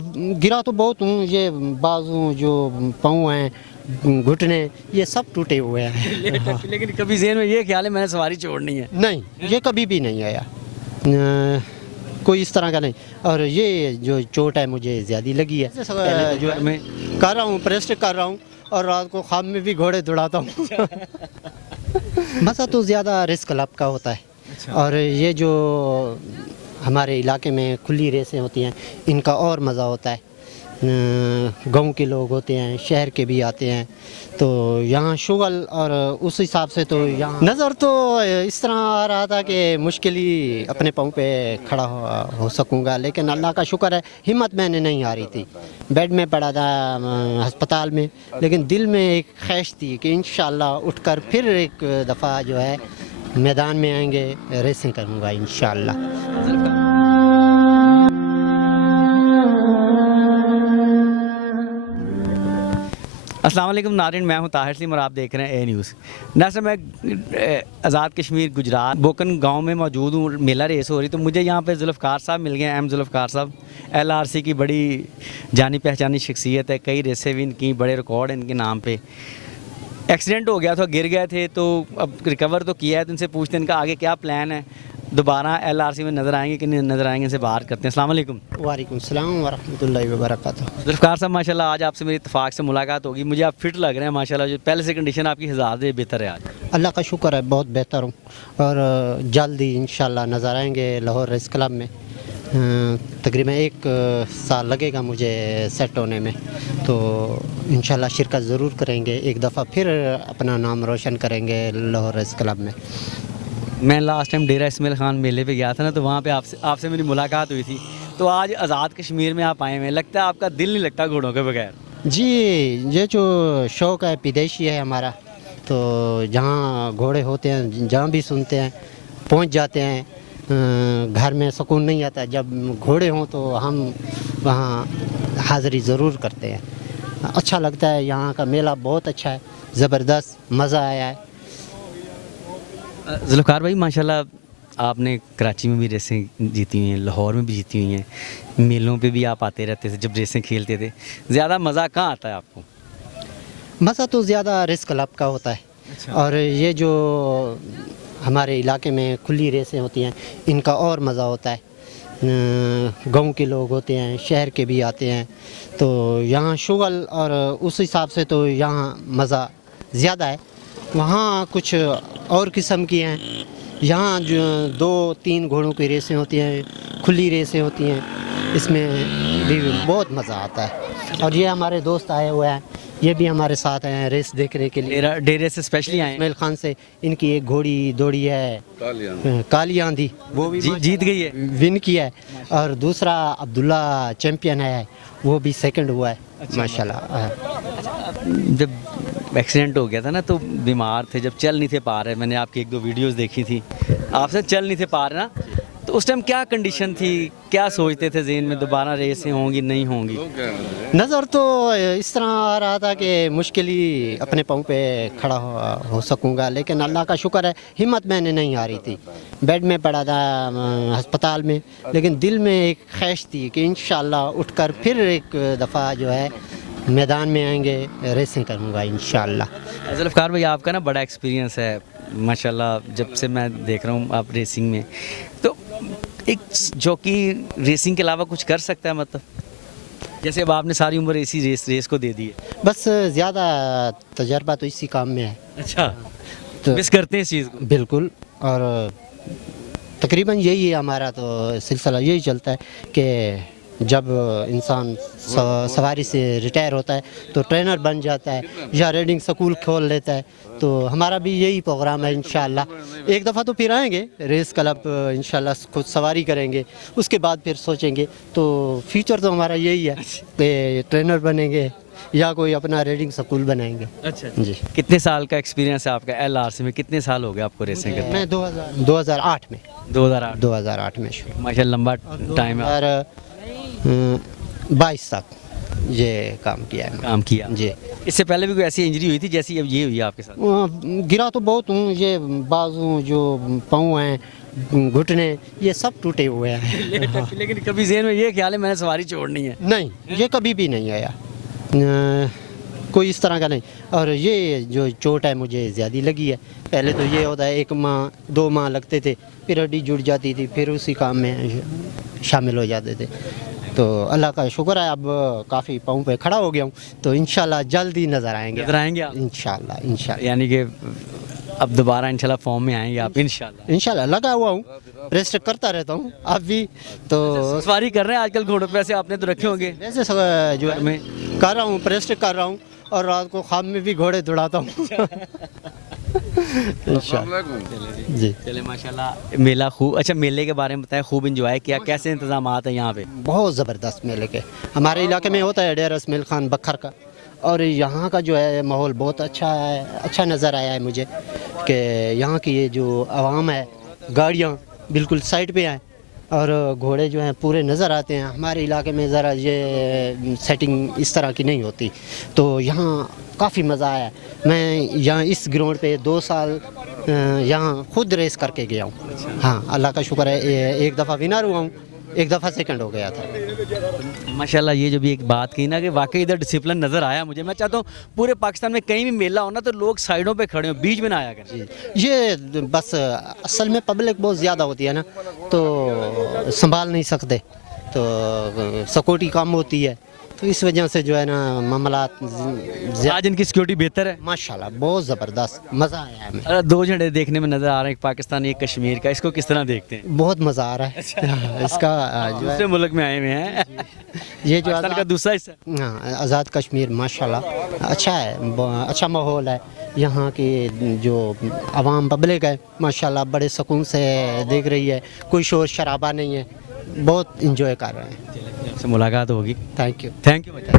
गिरा तो बहुत हूँ, ये बाजू जो पाँव हैं, घुटने, ये सब टूटे हुए हैं। लेकिन कभी ज़हन में ये ख्याल है मैंने सवारी छोड़नी है? नहीं, ये कभी भी नहीं आया, कोई इस तरह का नहीं। और ये जो चोट है मुझे ज़्यादा लगी है, जो मैं कर रहा हूँ, प्रेस्ट कर रहा हूँ, और रात को ख्वाब में भी घोड़े दौड़ाता हूँ। मज़ा तो ज़्यादा रेस क्लब का होता है, और ये जो हमारे इलाके में खुली रेसें होती हैं, इनका और मज़ा होता है। गांव के लोग होते हैं, शहर के भी आते हैं, तो यहाँ शुगल, और उस हिसाब से तो यहाँ नज़र तो इस तरह आ रहा था कि मुश्किल ही अपने पाँव पे खड़ा हो सकूँगा, लेकिन अल्लाह का शुक्र है हिम्मत मैंने नहीं आ रही थी। बेड में पड़ा था अस्पताल में, लेकिन दिल में एक ख्वाहिश थी कि इंशाअल्लाह उठकर फिर एक दफ़ा जो है मैदान में आएंगे, रेसिंग करूँगा इंशाअल्लाह। अस्सलाम वालेकुम नाज़रीन, मैं हूं ताहिर सलीम और आप देख रहे हैं ए न्यूज़। नाज़रीन, मैं आज़ाद कश्मीर गुजरात बोकन गांव में मौजूद हूं, मेला रेस हो रही, तो मुझे यहां पे जुल्फ़कार साहब मिल गए। जुल्फ़कार साहब LRC की बड़ी जानी पहचानी शख्सियत है, कई रेसें भी इनकी, बड़े रिकॉर्ड इनके नाम पे। एक्सीडेंट हो गया था, गिर गए थे, तो अब रिकवर तो किया है, तो इनसे पूछते हैं इनका आगे क्या प्लान है, दोबारा LRC में नज़र आएंगे कि नहीं नज़र आएंगे, इनसे बात करते हैं। अस्सलाम वालेकुम। वालेकुम सलाम व रहमतुल्लाहि व बरकातहू। जुल्फ़कार साहब माशाल्लाह आज आपसे मेरी इत्तेफाक से मुलाकात होगी, मुझे आप फिट लग रहे हैं माशाल्लाह, जो पहले से कंडीशन आपकी ज़्यादा बेहतर है आज। अल्लाह का शुक्र है, बहुत बेहतर हूँ, और जल्द ही इंशाल्लाह नज़र आएंगे लाहौर रेस क्लब में। तकरीबन 1 साल लगेगा मुझे सेट होने में, तो इंशाल्लाह शिरकत ज़रूर करेंगे, एक दफ़ा फिर अपना नाम रोशन करेंगे लाहौर रेस क्लब में। मैं लास्ट टाइम डेरा इस्माइल खान मेले पे गया था ना, तो वहाँ पे आपसे मेरी मुलाकात हुई थी, तो आज आज़ाद कश्मीर में आप आए हुए हैं, लगता है आपका दिल नहीं लगता घोड़ों के बगैर? जी, ये जो शौक़ है पैदाइशी है हमारा, तो जहाँ घोड़े होते हैं, जहाँ भी सुनते हैं पहुँच जाते हैं। घर में सुकून नहीं आता, जब घोड़े हों तो हम वहाँ हाज़िरी ज़रूर करते हैं। अच्छा लगता है, यहाँ का मेला बहुत अच्छा है, ज़बरदस्त मज़ा आया है। जुल्फ़कार भाई माशाल्लाह आपने कराची में भी रेसें जीती हुई हैं, लाहौर में भी जीती हुई हैं, मेलों पे भी आप आते रहते थे जब रेसें खेलते थे, ज़्यादा मज़ा कहाँ आता है आपको? मज़ा तो ज़्यादा रेस क्लब का होता है। और ये जो हमारे इलाके में खुली रेसें होती हैं, इनका और मज़ा होता है। गांव के लोग होते हैं, शहर के भी आते हैं, तो यहाँ शुगल, और उस हिसाब से तो यहाँ मज़ा ज़्यादा है। वहाँ कुछ और किस्म की हैं, यहाँ जो 2-3 घोड़ों की रेसें होती हैं, खुली रेसें होती हैं, इसमें भी बहुत मज़ा आता है। और ये हमारे दोस्त आए हुए हैं, ये भी हमारे साथ हैं रेस देखने के लिए। डेरे से स्पेशली आए इस्माइल खान से इनकी एक घोड़ी दौड़ी है, काली आंधी, वो भी जीत गई है, विन किया है, और दूसरा अब्दुल्ला चैम्पियन है, वो भी सेकंड हुआ है। माशाल्लाह। जब एक्सीडेंट हो गया था ना, तो बीमार थे, जब चल नहीं थे पा रहे, मैंने आपकी 1-2 वीडियोस देखी थी, आपसे चल नहीं थे पा रहे ना, तो उस टाइम क्या कंडीशन थी, क्या सोचते थे ज़हन में, दोबारा रेसें होंगी नहीं होंगी? नज़र तो इस तरह आ रहा था कि मुश्किल ही अपने पाँव पे खड़ा हो सकूँगा, लेकिन अल्लाह का शुक्र है हिम्मत मैंने नहीं आ रही थी। बेड में पड़ा था अस्पताल में, लेकिन दिल में एक ख्वाहिश थी कि इंशाअल्लाह उठकर फिर एक दफ़ा जो है मैदान में आएंगे, रेसिंग करूँगा इंशाअल्लाह। जुल्फ़कार भाई आपका ना बड़ा एक्सपीरियंस है माशाल्लाह, जब से मैं देख रहा हूँ आप रेसिंग में, तो एक जॉकी रेसिंग के अलावा कुछ कर सकता है, मतलब जैसे अब आपने सारी उम्र इसी रेस को दे दी है? बस ज़्यादा तजर्बा तो इसी काम में है। अच्छा, तो मिस करते हैं इस चीज़ को? बिल्कुल, और तकरीबन यही है हमारा, तो सिलसिला यही चलता है कि जब इंसान सवारी से रिटायर होता है तो ट्रेनर बन जाता है या राइडिंग स्कूल खोल लेता है, तो हमारा भी यही प्रोग्राम है इंशाअल्लाह। एक दफ़ा तो फिर आएंगे रेस क्लब, इंशाअल्लाह खुद सवारी करेंगे, उसके बाद फिर सोचेंगे, तो फ्यूचर तो हमारा यही है कि ट्रेनर बनेंगे या कोई अपना राइडिंग स्कूल बनाएंगे। अच्छा जी। कितने साल का एक्सपीरियंस है आपका LRC में, कितने साल हो गए आपको रेसिंग करते? मैं 2008 में 2008 में शुरू, माशाल्लाह लंबा टाइम है। और 22 तक ये काम किया है काम किया जी। इससे पहले भी कोई ऐसी इंजरी हुई थी जैसी अब ये हुई है आपके साथ? गिरा तो बहुत हूँ, ये बाजू जो पाँव हैं, घुटने, ये सब टूटे हुए हैं। लेकिन कभी ज़हन में ये ख्याल है मैंने सवारी छोड़नी है? नहीं, ये कभी भी नहीं आया, कोई इस तरह का नहीं। और ये जो चोट है मुझे ज़्यादा लगी है। पहले तो ये होता है 1 माह 2 माह लगते थे, फिर हड्डी जुड़ जाती थी, फिर उसी काम में शामिल हो जाते थे। तो अल्लाह का शुक्र है अब काफ़ी पाँव पे खड़ा हो गया हूँ, तो इंशाल्लाह जल्द ही नज़र आएंगे। नजर आएंगे आप? इंशाल्लाह यानी कि अब दोबारा इंशाल्लाह फॉर्म में आएंगे आप इंशाल्लाह? इंशाल्लाह लगा हुआ हूँ, रेस्ट करता रहता हूँ अब भी। तो सवारी कर रहे हैं आजकल घोड़ों पे, वैसे आपने तो रखे होंगे? वैसे जो है मैं कर रहा हूँ, प्रेस्ट कर रहा हूँ, और रात को ख्वाब में भी घोड़े दौड़ाता हूँ। इंशाल्लाह जी। चले माशाल्लाह। मेला खूब, अच्छा मेले के बारे में बताएं, खूब इंजॉय किया, कैसे इंतजाम हैं यहाँ पे? बहुत ज़बरदस्त मेले के हमारे इलाके में होता है डेरा इसमाइल खान बखर का, और यहाँ का जो है माहौल बहुत अच्छा है। अच्छा नज़र आया है मुझे कि यहाँ की ये जो आवाम है, गाड़ियाँ बिल्कुल साइड पे हैं और घोड़े जो हैं पूरे नज़र आते हैं। हमारे इलाके में ज़रा ये सेटिंग इस तरह की नहीं होती, तो यहाँ काफ़ी मज़ा आया। मैं यहाँ इस ग्राउंड पे 2 साल यहाँ खुद रेस करके गया हूँ। हाँ, अल्लाह का शुक्र है, एक दफ़ा विनर हुआ हूँ, एक दफ़ा सेकंड हो गया था। माशाल्लाह। ये जो भी एक बात कही ना कि वाकई इधर डिसिप्लिन नज़र आया मुझे। मैं चाहता हूँ पूरे पाकिस्तान में कहीं भी मेला हो ना तो लोग साइडों पे खड़े हो, बीच में ना आया करें। ये बस असल में पब्लिक बहुत ज़्यादा होती है ना, तो संभाल नहीं सकते, तो सिक्योरिटी कम होती है, तो इस वजह से जो है ना मामलात आज इनकी सिक्योरिटी बेहतर है माशाल्लाह, बहुत ज़बरदस्त मज़ा आया है हमें। 2 झंडे देखने में नज़र आ रहे हैं, एक पाकिस्तान एक कश्मीर का, इसको किस तरह देखते हैं? बहुत मज़ा आ रहा है इसका जो है, दूसरे मुल्क में आए हुए हैं, ये जो पाकिस्तान का दूसरा हिस्सा। हाँ, आज़ाद कश्मीर माशाल्लाह अच्छा है, अच्छा माहौल है। यहाँ की जो आवाम पब्लिक है माशाल्लाह बड़े सुकून से देख रही है, कोई शोर शराबा नहीं है, बहुत इंजॉय कर रहे हैं। आपसे मुलाकात होगी। Thank you. थैंक यू बच्चा।